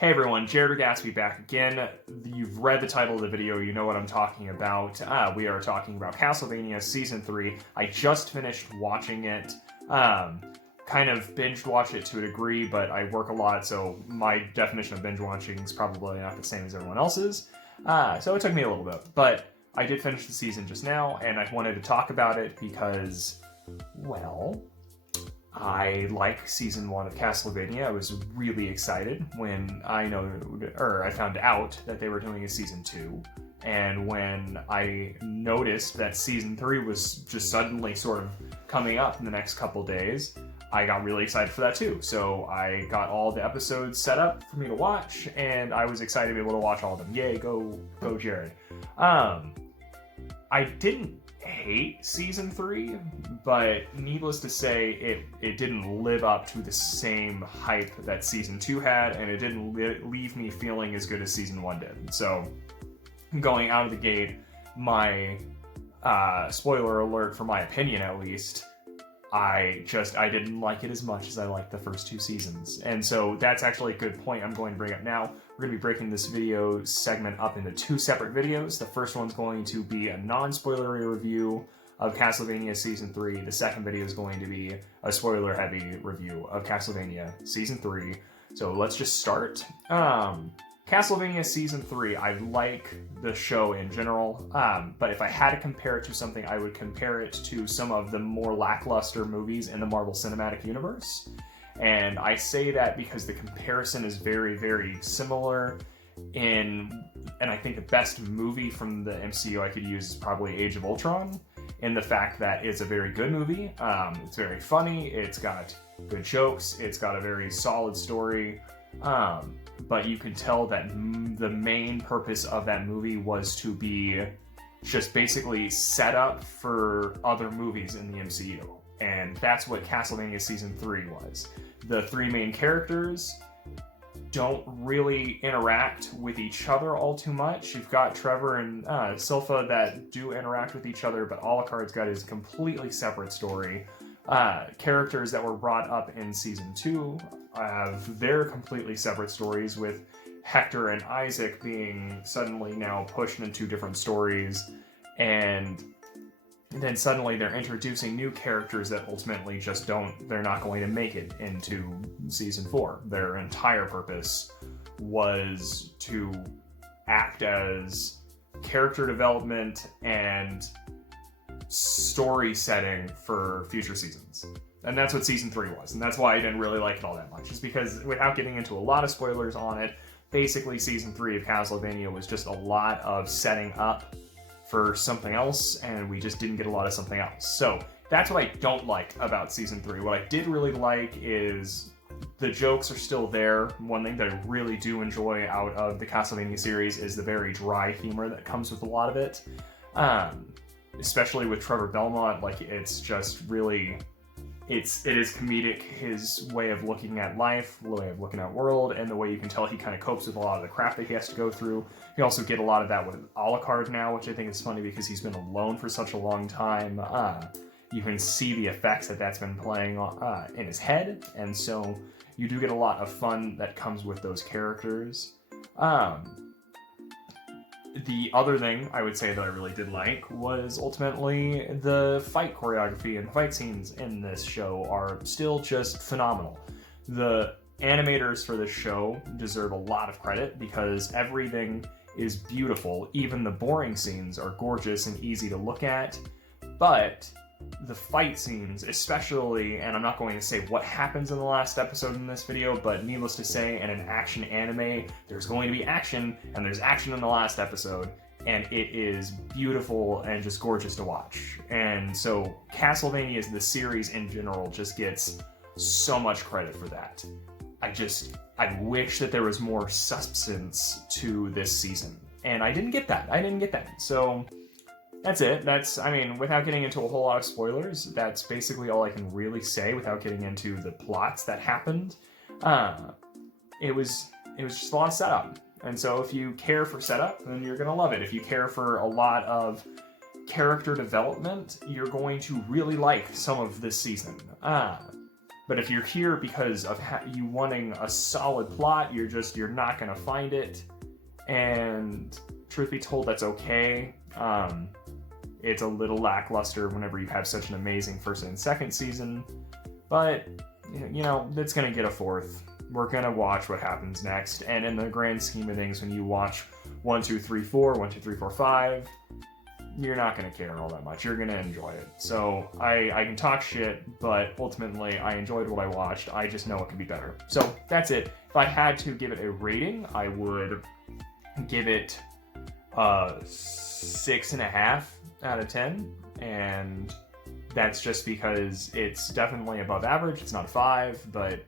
Hey everyone, Jared Gatsby back again. You've read the title of the video, you know what I'm talking about. We are talking about Castlevania Season 3. I just finished watching it. Kind of binge watched it to a degree, but I work a lot, so my definition of binge watching is probably not the same as everyone else's. So it took me a little bit, but I did finish the season just now, and I wanted to talk about it because, well, I like season 1 of Castlevania. I was really excited when I found out that they were doing a season 2. And when I noticed that season 3 was just suddenly sort of coming up in the next couple days, I got really excited for that too. So I got all the episodes set up for me to watch, and I was excited to be able to watch all of them. Yay, go Jared. I didn't hate season 3, but needless to say, it didn't live up to the same hype that season 2 had, and it didn't leave me feeling as good as season 1 did. So going out of the gate, my spoiler alert for my opinion at least, I didn't like it as much as I liked the first 2 seasons. And so that's actually a good point I'm going to bring up now. We're going to be breaking this video segment up into 2 separate videos. The first one's going to be a non-spoilery review of Castlevania Season 3. The second video is going to be a spoiler-heavy review of Castlevania Season 3. So let's just start. Castlevania Season 3, I like the show in general, but if I had to compare it to something, I would compare it to some of the more lackluster movies in the Marvel Cinematic Universe. And I say that because the comparison is very, very similar and I think the best movie from the MCU I could use is probably Age of Ultron, in the fact that it's a very good movie, it's very funny, it's got good jokes, it's got a very solid story, but you can tell that the main purpose of that movie was to be just basically set up for other movies in the MCU. And that's what Castlevania Season 3 was. The 3 main characters don't really interact with each other all too much. You've got Trevor and Silpha that do interact with each other, but Alucard's got his completely separate story. Characters that were brought up in Season 2 have their completely separate stories, with Hector and Isaac being suddenly now pushed into different stories, and then suddenly they're introducing new characters that ultimately just they're not going to make it into Season 4. Their entire purpose was to act as character development and story setting for future seasons. And that's what Season 3 was, and that's why I didn't really like it all that much, is because without getting into a lot of spoilers on it, basically Season 3 of Castlevania was just a lot of setting up for something else, and we just didn't get a lot of something else. So that's what I don't like about Season 3. What I did really like is the jokes are still there. One thing that I really do enjoy out of the Castlevania series is the very dry humor that comes with a lot of it. Especially with Trevor Belmont, like, it's just really, it is comedic, his way of looking at life, the way of looking at world, and the way you can tell he kind of copes with a lot of the crap that he has to go through. You also get a lot of that with Alucard now, which I think is funny because he's been alone for such a long time. You can see the effects that that's been playing in his head, and so you do get a lot of fun that comes with those characters. The other thing I would say that I really did like was ultimately the fight choreography and fight scenes in this show are still just phenomenal. The animators for this show deserve a lot of credit because everything is beautiful. Even the boring scenes are gorgeous and easy to look at, but the fight scenes especially, and I'm not going to say what happens in the last episode in this video, but needless to say, in an action anime, there's going to be action, and there's action in the last episode, and it is beautiful and just gorgeous to watch. And so Castlevania, the series in general, just gets so much credit for that. I wish that there was more substance to this season, and I didn't get that. So that's it. Without getting into a whole lot of spoilers, that's basically all I can really say without getting into the plots that happened. It was just a lot of setup. And so if you care for setup, then you're going to love it. If you care for a lot of character development, you're going to really like some of this season. But if you're here because of you wanting a solid plot, you're not gonna find it. And truth be told, that's okay. It's a little lackluster whenever you have such an amazing first and second season, but you know, it's gonna get a fourth. We're gonna watch what happens next, and in the grand scheme of things, when you watch 1, 2, 3, 4, 1, 2, 3, 4, 5, you're not gonna care all that much. You're gonna enjoy it. So I can talk shit, but ultimately I enjoyed what I watched. I just know it can be better. So that's it. If I had to give it a rating, I would give it 6.5 out of 10, and that's just because it's definitely above average. It's not a 5, but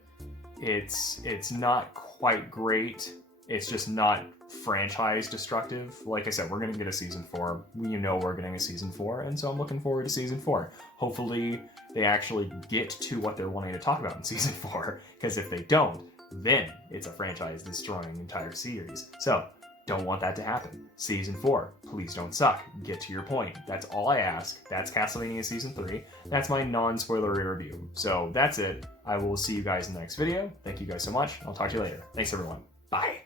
it's not quite great. It's just not franchise destructive. Like I said, we're gonna get a season 4. You know we're getting a season 4, and so I'm looking forward to season 4. Hopefully they actually get to what they're wanting to talk about in season 4, because if they don't, then it's a franchise destroying entire series. So don't want that to happen. Season 4, please don't suck. Get to your point. That's all I ask. That's Castlevania Season 3. That's my non-spoilery review. So that's it. I will see you guys in the next video. Thank you guys so much. I'll talk to you later. Thanks everyone. Bye.